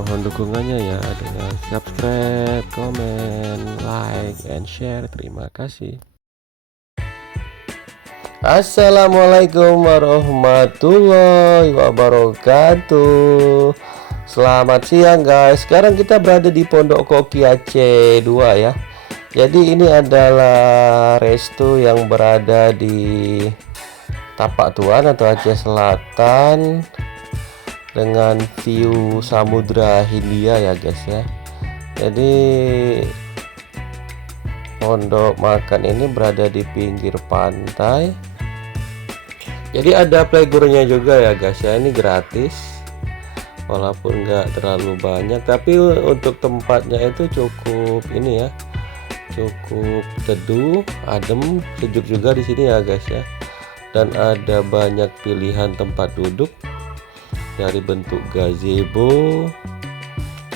Mohon dukungannya ya dengan subscribe, komen, like, and share. Terima kasih. Assalamualaikum warahmatullahi wabarakatuh. Selamat siang guys. Sekarang kita berada di Pondok Koki Aceh 2 ya. Jadi ini adalah resto yang berada di Tapak Tuan atau Aceh Selatan, dengan view Samudra Hindia ya guys ya. Jadi pondok makan ini berada di pinggir pantai. Jadi ada playgroundnya juga ya guys ya. Ini gratis, walaupun nggak terlalu banyak, tapi untuk tempatnya itu cukup ini ya, cukup teduh, adem, sejuk juga di sini ya guys ya. Dan ada banyak pilihan tempat duduk, dari bentuk gazebo,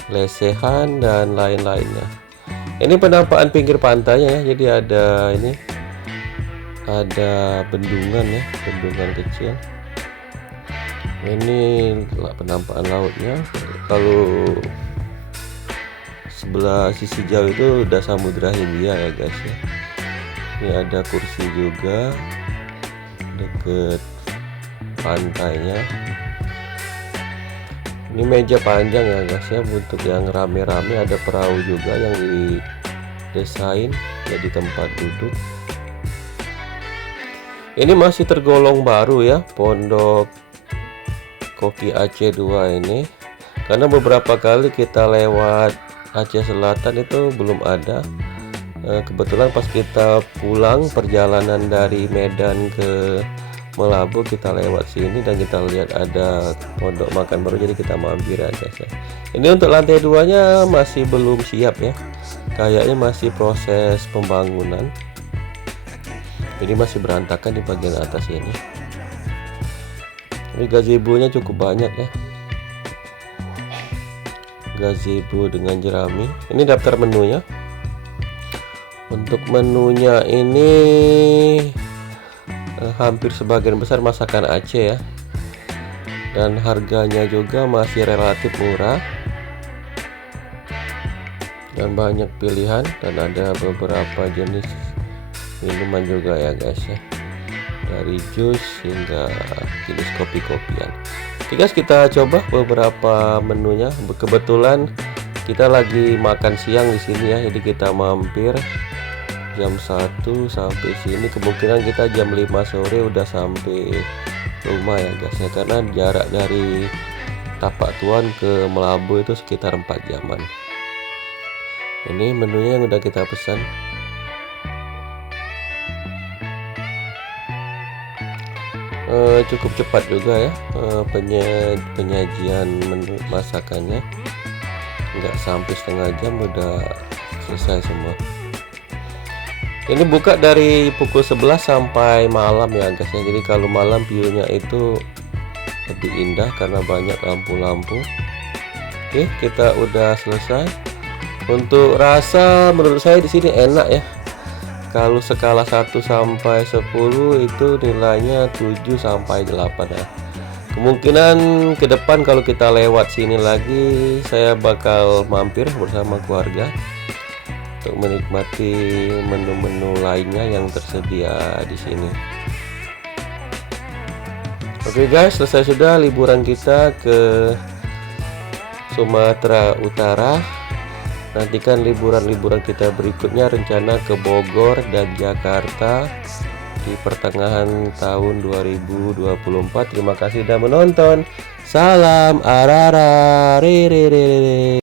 lesehan, dan lain-lainnya. Ini penampakan pinggir pantainya ya. Jadi ada bendungan ya, bendungan kecil. Ini penampakan lautnya. Kalau sebelah sisi jauh itu udah Samudra Hindia ya guys ya. Ini ada kursi juga deket pantainya. Ini meja panjang ya guys ya, untuk yang rame-rame. Ada perahu juga yang didesain jadi tempat duduk. Ini masih tergolong baru ya, Pondok Koki Aceh 2 ini, karena beberapa kali kita lewat Aceh Selatan itu belum ada. Kebetulan pas kita pulang perjalanan dari Medan ke Melabu, kita lewat sini dan kita lihat ada pondok makan baru, jadi kita mampir ya guys ya. Ini untuk lantai 2-nya masih belum siap ya, kayaknya masih proses pembangunan, jadi masih berantakan di bagian atas ini. Ini gazebo-nya cukup banyak ya, gazebo dengan jerami. Ini daftar menunya. Untuk menunya ini hampir sebagian besar masakan Aceh ya, dan harganya juga masih relatif murah dan banyak pilihan, dan ada beberapa jenis minuman juga ya guys ya, dari jus hingga jenis kopi-kopian. Oke guys, kita coba beberapa menunya. Kebetulan kita lagi makan siang di sini ya, jadi kita mampir jam 1 sampai sini. Kemungkinan kita jam 5 sore udah sampai rumah ya guys ya, karena jarak dari Tapak Tuan ke Melabu itu sekitar 4 jaman. Ini menunya yang udah kita pesan. Cukup cepat juga ya, penyajian menu masakannya, nggak sampai setengah jam udah selesai semua. Ini buka dari pukul 11 sampai malam ya guys ya. Jadi kalau malam view-nya itu lebih indah karena banyak lampu-lampu. Oke, kita udah selesai. Untuk rasa menurut saya di sini enak ya. Kalau skala 1 sampai 10 itu nilainya 7 sampai 8 ya. Kemungkinan ke depan kalau kita lewat sini lagi, saya bakal mampir bersama keluarga untuk menikmati menu-menu lainnya yang tersedia di sini. Oke guys, selesai sudah liburan kita ke Sumatera Utara. Nantikan liburan-liburan kita berikutnya, rencana ke Bogor dan Jakarta di pertengahan tahun 2024. Terima kasih sudah menonton. Salam arara re re re re.